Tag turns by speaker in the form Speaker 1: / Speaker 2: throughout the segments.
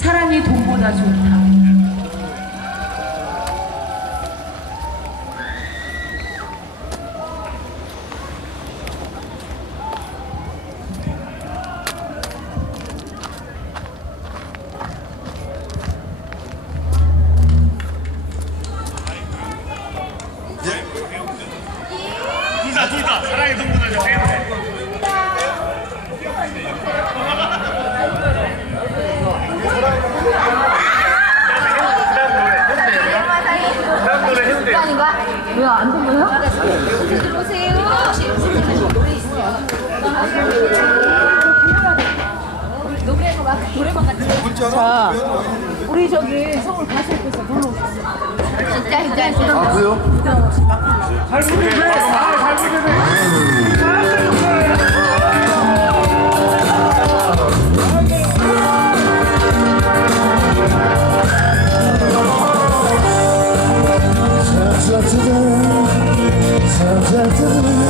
Speaker 1: 사랑이 돈보다 좋다.
Speaker 2: 자, 우리 저기 서울 가수협회에서 놀러 오셨어요. 진짜 진짜
Speaker 3: 진짜. 아, 그래요?
Speaker 4: 사자들
Speaker 3: 사자들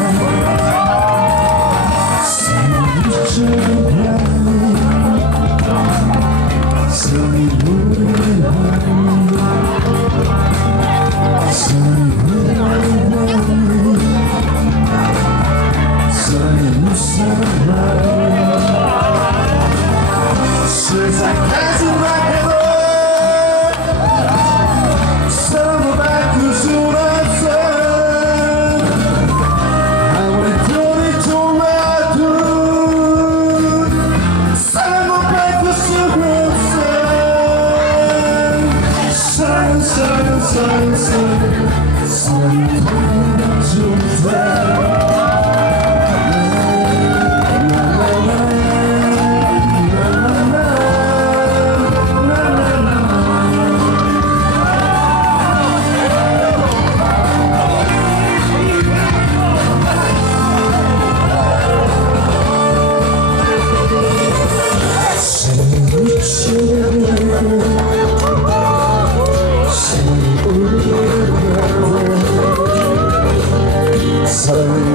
Speaker 3: Hallelujah.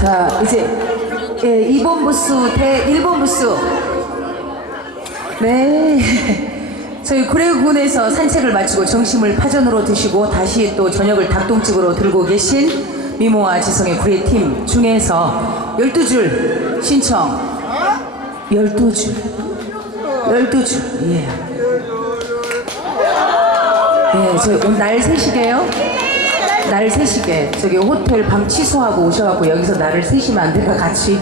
Speaker 3: 자, 이제 예, 2번 부스 대 1번 부스. 네. 저희 구례군에서 산책을 마치고 점심을 파전으로 드시고 다시 또 저녁을 닭똥집으로 들고 계신 미모와 지성의 구례팀 중에서 12줄 신청. 12줄. 12줄. 예. 예, 저희 오늘 날 새시게요? 날 새시게 저기 호텔 방 취소하고 오셔갖고 여기서 나를 새시면 안 돼요 같이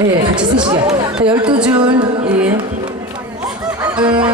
Speaker 3: 예 같이 쓰시게 자 12줄 예.
Speaker 2: 네.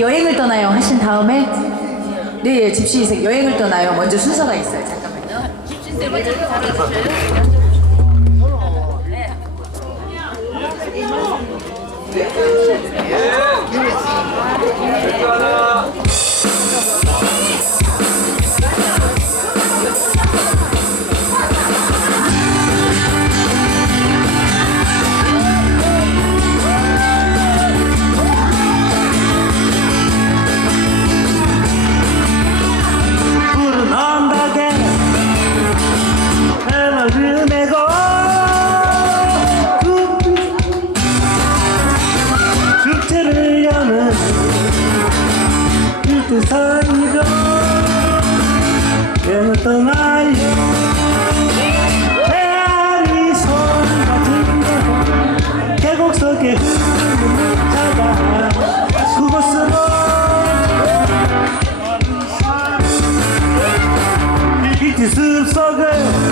Speaker 2: 여행을 떠나요 하신 다음에 네, 예, 집시 여행을 떠나요 먼저 순서가 있어요. 잠깐만요.
Speaker 1: 집시 세 번째 여행을 떠나요 태양이 손 같은 계곡 속에 흐르는 자가 그곳으로 빛이 숲속을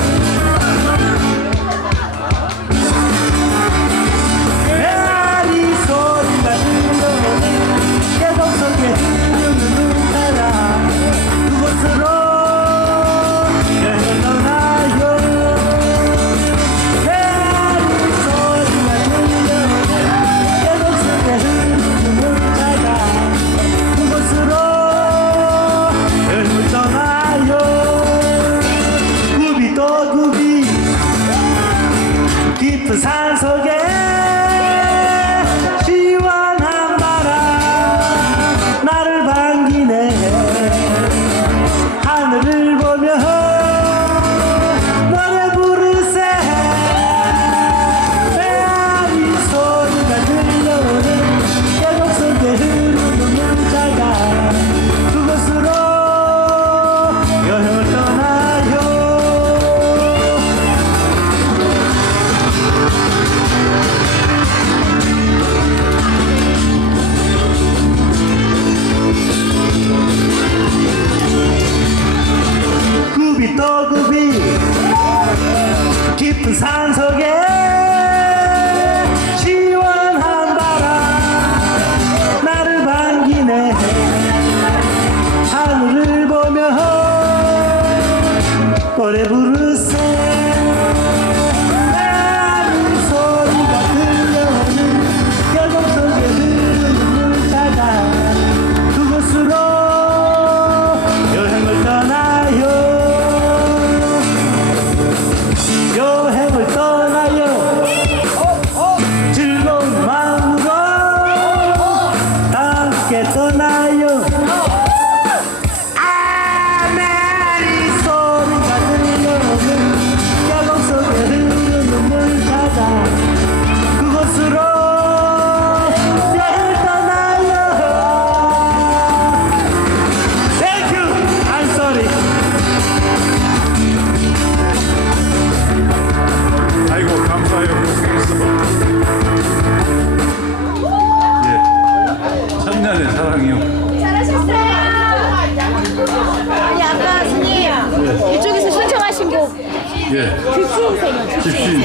Speaker 1: 예. 집수인생이요 집수인.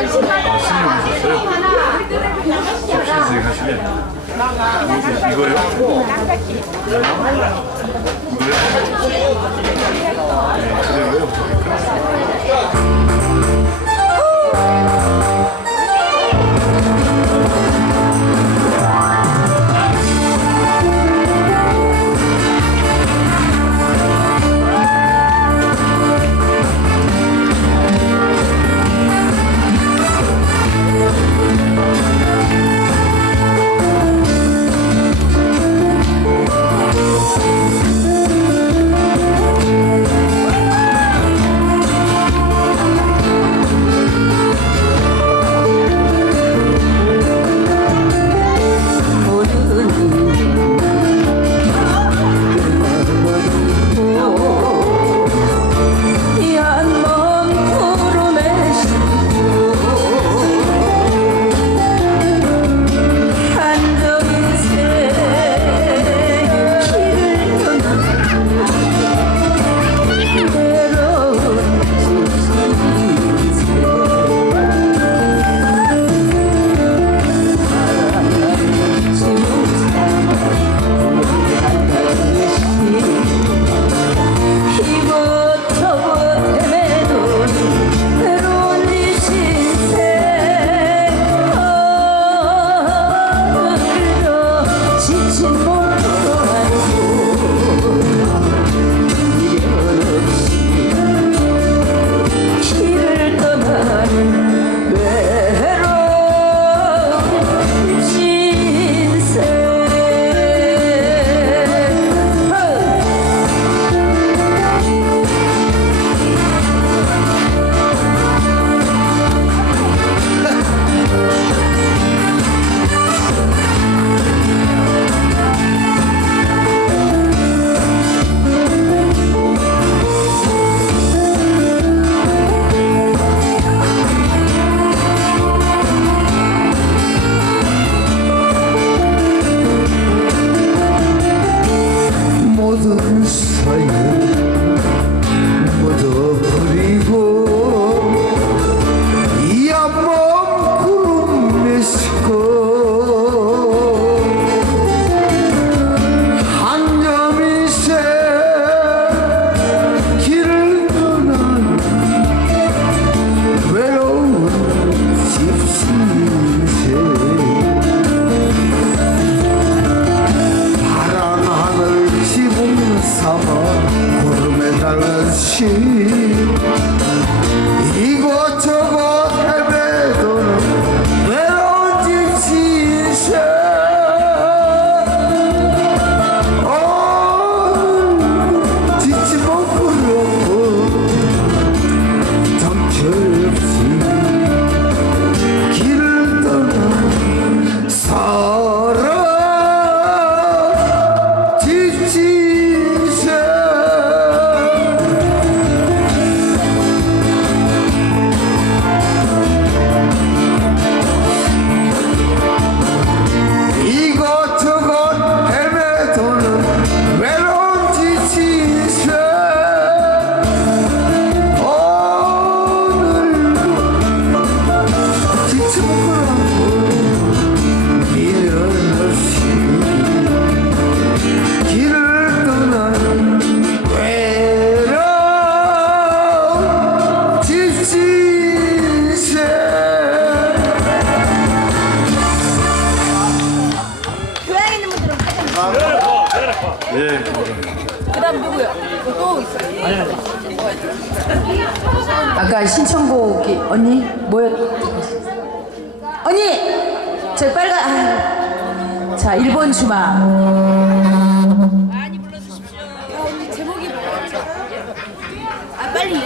Speaker 1: 아,
Speaker 5: 신이셨어요신 하시네.
Speaker 3: 이거, 이거요? 이거요?
Speaker 6: 네,
Speaker 2: 그대로요.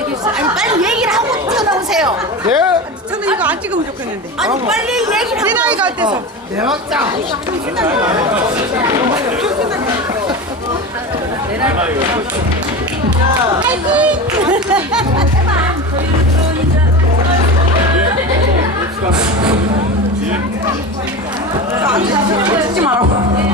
Speaker 2: 얘기해 주세요. 아니 빨리 얘기를 하고 뛰어나오세요.
Speaker 6: 네?
Speaker 7: 저는 이거 안 찍으면 좋겠는데.
Speaker 2: 아니 빨리 얘기를 하고.
Speaker 7: 내 나이가 어때서?
Speaker 8: 찍지 마라